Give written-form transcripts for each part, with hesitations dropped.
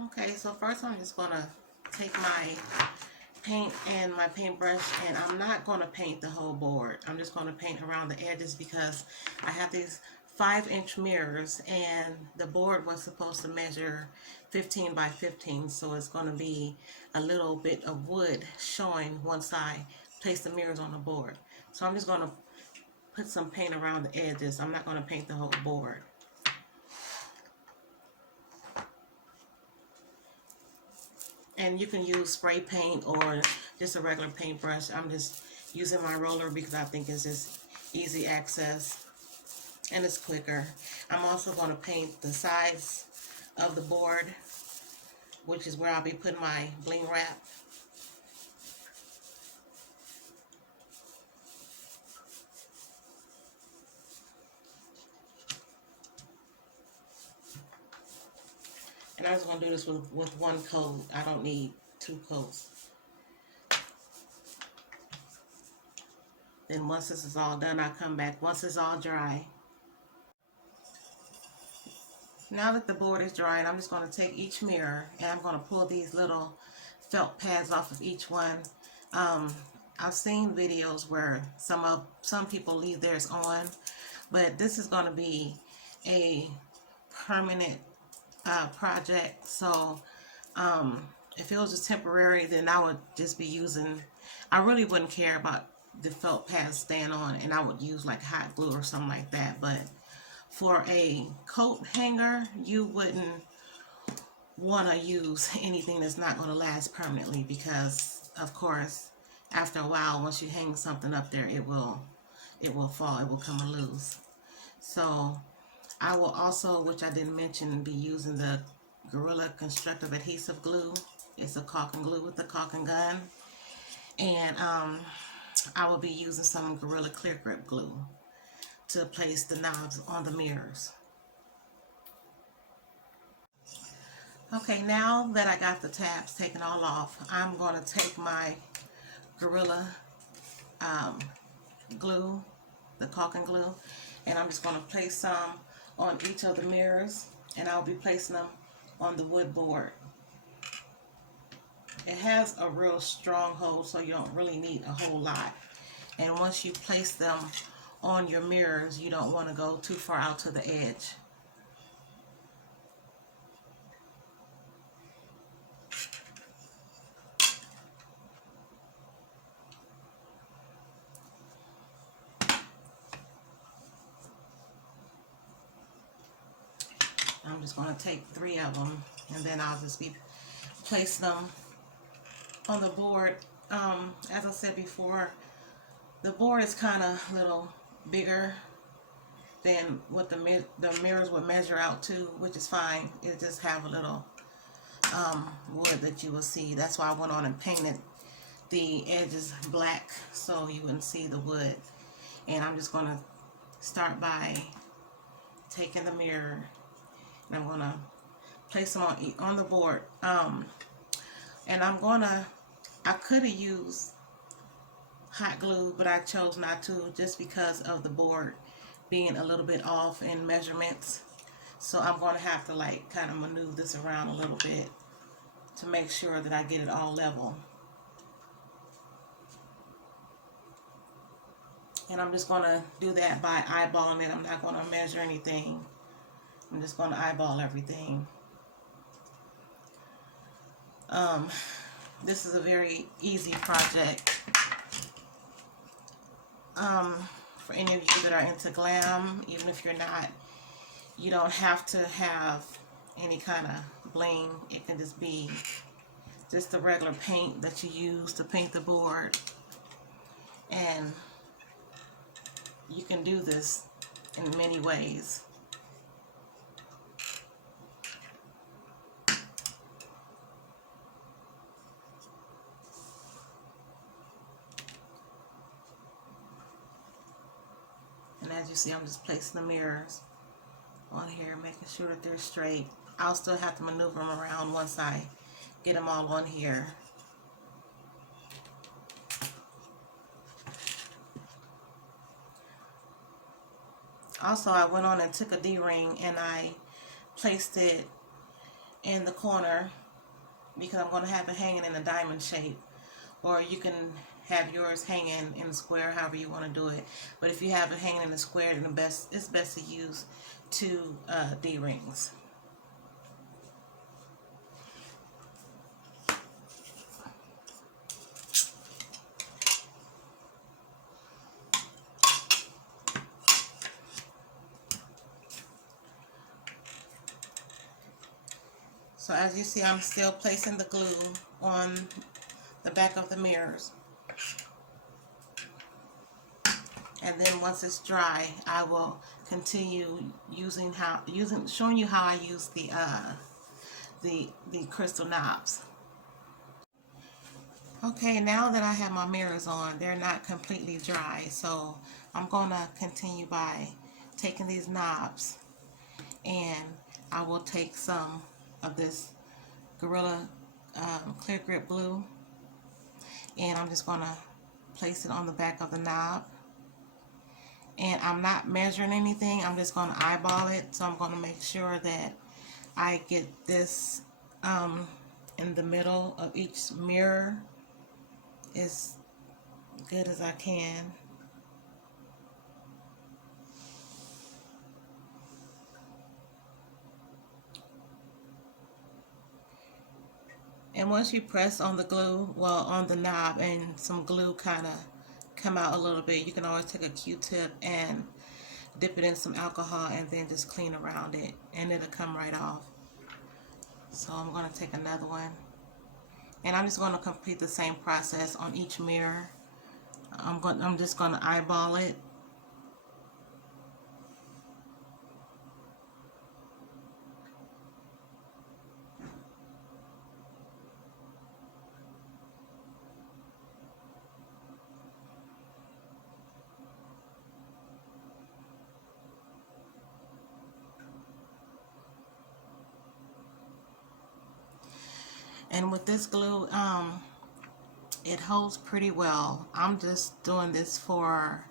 Okay, so first I'm just gonna take my paint and my paintbrush, and I'm not gonna paint the whole board. I'm just gonna paint around the edges because I have these 5-inch mirrors, and the board was supposed to measure 15 by 15, so it's gonna be a little bit of wood showing once I place the mirrors on the board. So I'm just gonna put some paint around the edges. I'm not gonna paint the whole board. And you can use spray paint or just a regular paintbrush. I'm just using my roller because I think it's just easy access and it's quicker. I'm also going to paint the sides of the board, which is where I'll be putting my bling wrap. And I'm just going to do this with one coat. I don't need 2 coats. Then once this is all done, I'll come back once it's all dry. Now that the board is dry, I'm just going to take each mirror and I'm going to pull these little felt pads off of each one. I've seen videos where some people leave theirs on, but this is going to be a permanent project. So if it was just temporary, then I would just be using. I really wouldn't care about the felt pads staying on, and I would use like hot glue or something like that. But for a coat hanger, you wouldn't want to use anything that's not going to last permanently because, of course, after a while, once you hang something up there, it will fall, it will come loose. So I will also, which I didn't mention, be using the Gorilla Constructive Adhesive Glue. It's a caulking glue with the caulking gun. And I will be using some Gorilla Clear Grip glue to place the knobs on the mirrors. Okay, now that I got the tabs taken all off, I'm going to take my Gorilla glue, the caulking glue, and I'm just going to place some on each of the mirrors, and I'll be placing them on the wood board. It has a real strong hold, so you don't really need a whole lot. And once you place them on your mirrors, you don't want to go too far out to the edge. I'm just going to take 3 of them, and then I'll just be placing them on the board. As I said before, the board is kind of a little bigger than what the mirrors would measure out to, which is fine. It just have a little wood that you will see. That's why I went on and painted the edges black so you wouldn't see the wood. And I'm just going to start by taking the mirror, and I'm going to place them on the board. And I could have used hot glue, but I chose not to just because of the board being a little bit off in measurements. So I'm going to have to like kind of maneuver this around a little bit to make sure that I get it all level. And I'm just going to do that by eyeballing it. I'm not going to measure anything. I'm just going to eyeball everything. This is a very easy project. For any of you that are into glam, even if you're not, you don't have to have any kind of bling. It can just be just the regular paint that you use to paint the board. And you can do this in many ways. And as you see, I'm just placing the mirrors on here, making sure that they're straight. I'll still have to maneuver them around once I get them all on here. Also, I went on and took a D-ring and I placed it in the corner because I'm going to have it hanging in a diamond shape, or you can have yours hanging in a square, however you want to do it. But if you have it hanging in a square, then it's best to use two D-rings. So as you see, I'm still placing the glue on the back of the mirrors. And then once it's dry, I will continue showing you how I use the crystal knobs. Okay, now that I have my mirrors on, they're not completely dry, so I'm gonna continue by taking these knobs, and I will take some of this Gorilla Clear Grip glue, and I'm just gonna place it on the back of the knob. And I'm not measuring anything, I'm just gonna eyeball it. So I'm gonna make sure that I get this in the middle of each mirror as good as I can. And once you press on the glue, well, on the knob, and some glue kind of come out a little bit, you can always take a Q-tip and dip it in some alcohol and then just clean around it, and it'll come right off. So I'm going to take another one, and I'm just going to complete the same process on each mirror. I'm just going to eyeball it. And with this glue, it holds pretty well. I'm just doing this for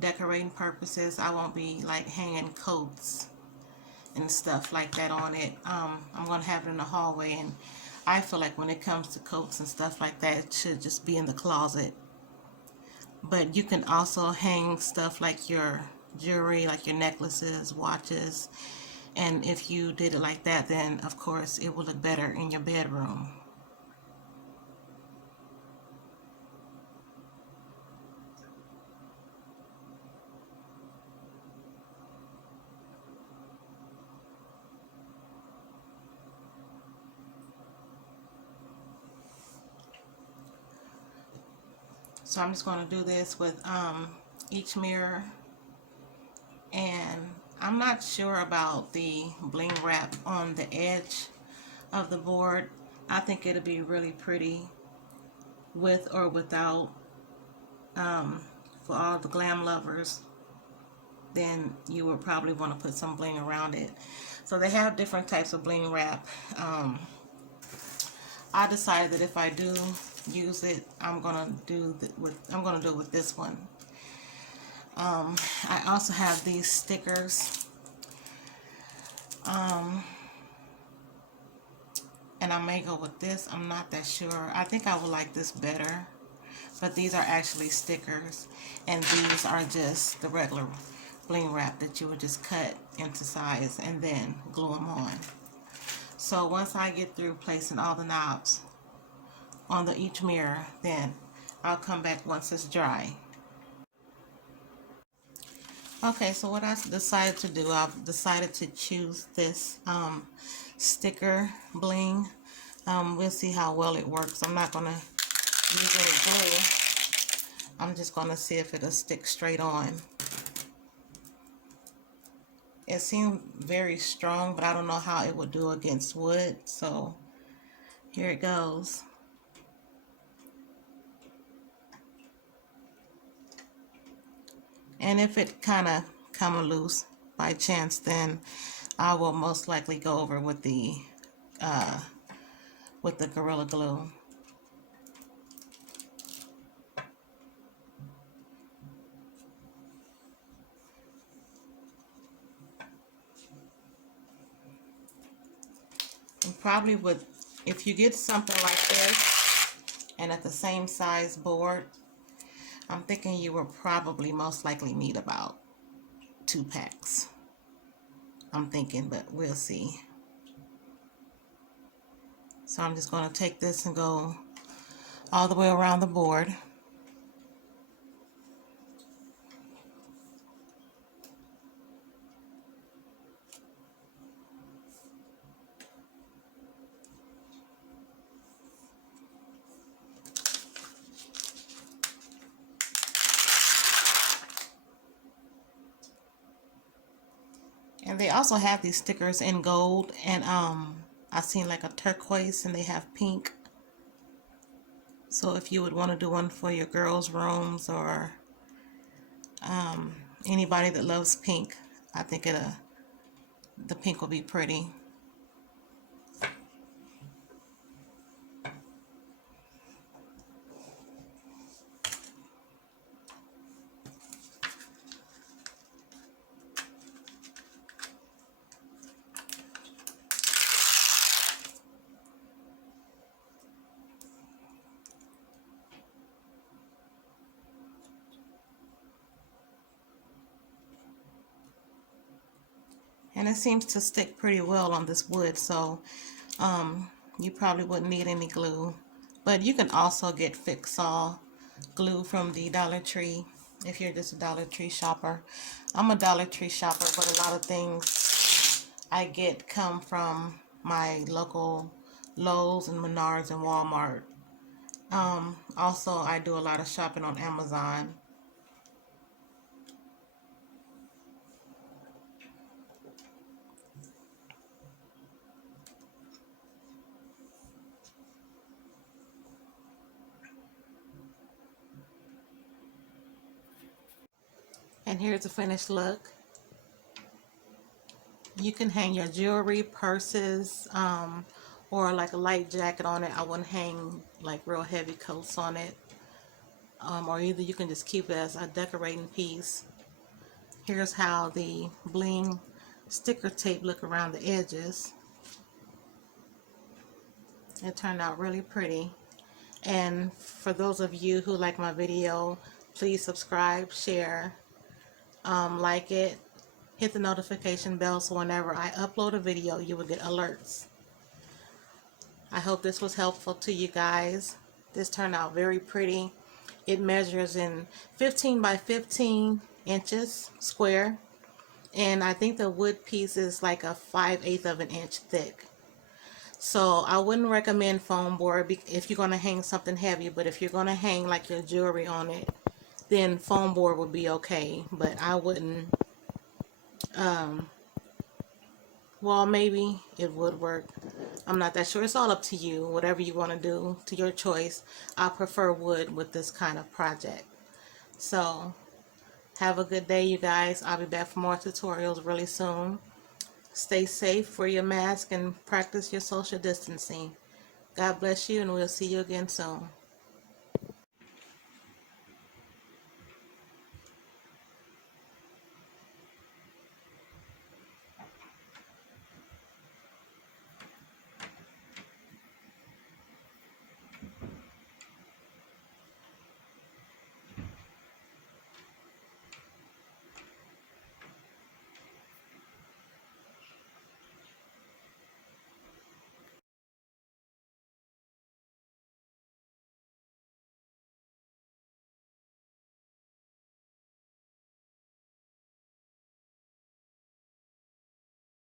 decorating purposes. I won't be like hanging coats and stuff like that on it. I'm going to have it in the hallway, and I feel like when it comes to coats and stuff like that, it should just be in the closet. But you can also hang stuff like your jewelry, like your necklaces, watches, and if you did it like that, then of course it will look better in your bedroom. So I'm just going to do this with each mirror, and I'm not sure about the bling wrap on the edge of the board. I think it'll be really pretty with or without. For all the glam lovers, then you would probably want to put some bling around it. So they have different types of bling wrap. I decided that if I do use it, I'm gonna do it with this one. I also have these stickers, and I may go with this. I'm not that sure. I think I would like this better, but these are actually stickers, and these are just the regular bling wrap that you would just cut into size and then glue them on. So once I get through placing all the knobs on each mirror, then I'll come back once it's dry. Okay, so what I decided to do, I've decided to choose this sticker bling. We'll see how well it works. I'm not going to use any glue. I'm just going to see if it'll stick straight on. It seemed very strong, but I don't know how it would do against wood. So here it goes. And if it kind of come loose by chance, then I will most likely go over with the Gorilla Glue. You probably would, if you get something like this and at the same size board, I'm thinking you will probably most likely need about 2 packs. I'm thinking, but we'll see. So I'm just going to take this and go all the way around the board. And they also have these stickers in gold, and I've seen like a turquoise, and they have pink. So if you would want to do one for your girls' rooms or anybody that loves pink, I think the pink will be pretty. And it seems to stick pretty well on this wood, so you probably wouldn't need any glue. But you can also get Fix-All glue from the Dollar Tree if you're just a Dollar Tree shopper. I'm a Dollar Tree shopper, but a lot of things I get come from my local Lowe's and Menards and Walmart. Also, I do a lot of shopping on Amazon. And here's the finished look. You can hang your jewelry, purses, or like a light jacket on it. I wouldn't hang like real heavy coats on it. Or either you can just keep it as a decorating piece. Here's how the bling sticker tape look around the edges. It turned out really pretty. And for those of you who like my video, please subscribe, share, like it, hit the notification bell so whenever I upload a video you will get alerts. I hope this was helpful to you guys. This turned out very pretty. It measures in 15 by 15 inches square, and I think the wood piece is like a 5/8 of an inch thick. So I wouldn't recommend foam board if you're going to hang something heavy, but if you're going to hang like your jewelry on it, then foam board would be okay. But I wouldn't, well, maybe it would work. I'm not that sure. It's all up to you. Whatever you want to do, to your choice. I prefer wood with this kind of project. So have a good day, you guys. I'll be back for more tutorials really soon. Stay safe, wear your mask, and practice your social distancing. God bless you, and we'll see you again soon.